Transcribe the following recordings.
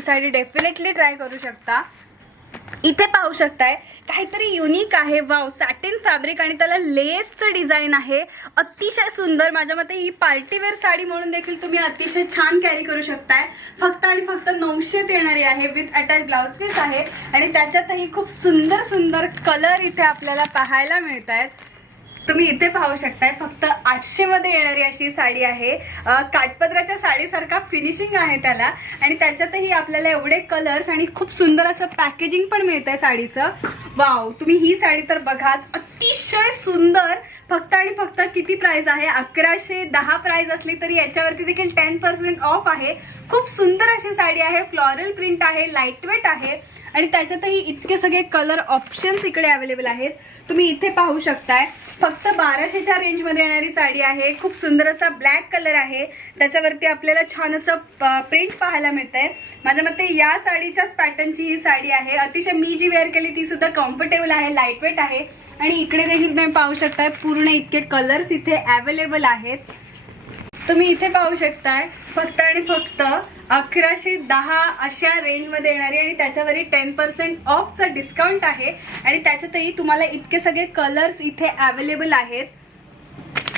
ही sari definitely try करू शकता। इथे पाहू शकताय काहीतरी युनिक आहे, वाव, सॅटिन फॅब्रिक आणि त्याला लेसचं डिझाईन आहे, अतिशय सुंदर। माझ्या मते ही पार्टीवेअर साडी म्हणून देखील तुम्ही अतिशय छान कॅरी करू शकताय। फक्त आणि फक्त 900 येणारी आहे, विथ अटॅच ब्लाउज पीस आहे आणि त्याच्यातही खूप सुंदर सुंदर कलर इथे आपल्याला पाहायला मिळत आहेत। तुम्ही इथे पाहू शकताय फक्त 800 मध्ये येणारी अशी साडी आहे। काठपदराच्या साडीसारखा फिनिशिंग आहे त्याला आणि त्याच्यातही आपल्याला एवढे कलर्स आणि खूप सुंदर असं पॅकेजिंग पण मिळतंय साडीचं। वाव, तुम्ही ही साडी तर बघाच, अतिशय सुंदर। फक्त आणि फक्त किती प्राइस आहे? 1110 प्राइस असली तरी याच्यावरती देखील 10% ऑफ आहे। खूप सुंदर अशी साडी आहे, फ्लोरल प्रिंट आहे, लाईट वेट आहे आणि त्याच्यातही इतके सगळे कलर ऑप्शन्स इकडे अवेलेबल आहेत। तुम्ही इथे पाहू शकताय फक्त 1200च्या रेंज मध्ये येणारी साडी आहे। खूप सुंदर असा ब्लॅक कलर आहे, त्याच्यावरती आपल्याला छान असं प्रिंट पाहायला मिळतंय। माझ्या मते या साडीच्याच पॅटर्नची ही साडी आहे। अतिशय मी जी वेअर केली ती सुद्धा कम्फर्टेबल आहे, लाईट वेट आहे आणि इकडे देखील तुम्ही पाहू शकताय पूर्ण इतके कलर्स इथे अवेलेबल आहेत। तुम्ही इथे पाहू शकताय फक्त आणि फक्त 1110 अशा रेंज मध्ये येणारी आणि त्याच्यावरही 10% ऑफचा डिस्काउंट आहे आणि त्याच्यातही तुम्हाला इतके सगळे कलर्स इथे अवेलेबल आहेत।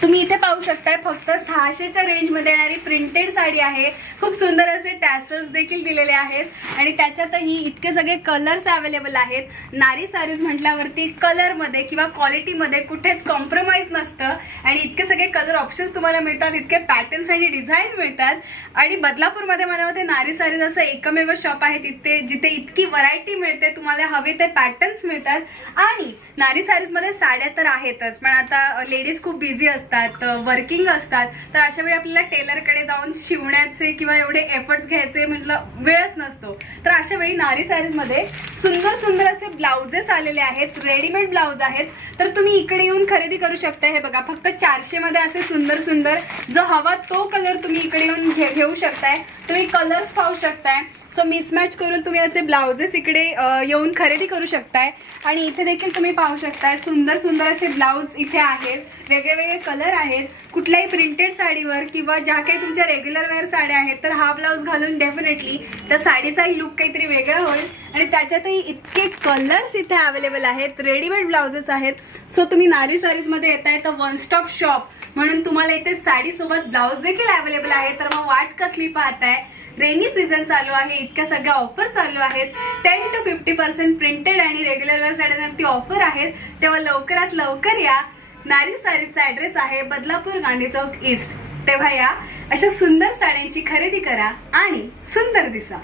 तुम्ही इथे पाहू शकताय फक्त 600च्या रेंज मध्ये येणारी प्रिंटेड साडी आहे। खूप सुंदर असे टॅसल्स देखील दिलेले आहेत आणि त्याच्यातही इतके सगळे कलर्स अवेलेबल आहेत। नारी साडीज म्हटल्यावरती कलर मध्ये किंवा क्वालिटी मध्ये कुठेच कॉम्प्रोमाइज नसतं आणि इतके सगळे कलर ऑप्शन्स तुम्हाला मिळतात, इतके पॅटर्न्स आणि डिझाईन मिळतात। आणि बदलापूरमध्ये मला वाटते नारी साडीज असं एकमेव शॉप आहे तिथे जिथे इतकी व्हरायटी मिळते, तुम्हाला हवे ते पॅटर्न्स मिळतात। आणि नारी साडीज मध्ये साड्या तर आहेतच, पण आता लेडीज खूप बिझी असतात, वर्किंग असतात, तर अशा वेळी आपल्याला टेलरकडे जाऊन शिवण्याचे किंवा एवढे एफर्ट्स घ्यायचे म्हटलं वेळच नसतो। तर अशा वेळी नारी साडीज मध्ये सुंदर सुंदर असे ब्लाउजेस आलेले आहेत, रेडीमेड ब्लाउज आहेत, तर तुम्ही इकडे येऊन खरेदी करू शकता। हे बघा फक्त 400 मध्ये असे सुंदर सुंदर जो हवा तो कलर तुम्ही इकडे येऊन घेऊ शकताय। तुम्ही कलर्स पाहू शकताय, सो मिसमॅच करून तुम्ही असे ब्लाउजेस इकडे येऊन खरेदी करू शकताय। आणि इथे देखील तुम्ही पाहू शकताय सुंदर सुंदर असे ब्लाउज इथे आहेत, वेगळे वेगळे कलर आहेत। कुठल्याही प्रिंटेड साडीवर किंवा ज्या काही तुमच्या रेग्युलर वेअर साड्या आहेत तर हा ब्लाउज घालून डेफिनेटली त्या साडीचाही लुक काहीतरी वेगळा होईल आणि त्याच्यातही इतके कलर्स इथे अवेलेबल आहेत, रेडीमेड ब्लाउजेस आहेत। सो तुम्ही नारी साडीज मध्ये येताय तर वन स्टॉप शॉप म्हणून तुम्हाला इथे साडी सोबत ब्लाउज देखील अवेलेबल आहे। तर मग वाट कसली पाहताय? रेनी सीझन चालू आहे, इतक्या सगळ्या ऑफर चालू आहेत। 10 to 50% प्रिंटेड आणि रेग्युलर वेअर साड्यांवरती ऑफर आहेत, तेव्हा लवकरात लवकर या। नारी साडीचा ऍड्रेस आहे बदलापूर, गांधी चौक ईस्ट। तेव्हा या, अशा सुंदर साड्यांची खरेदी करा आणि सुंदर दिसा।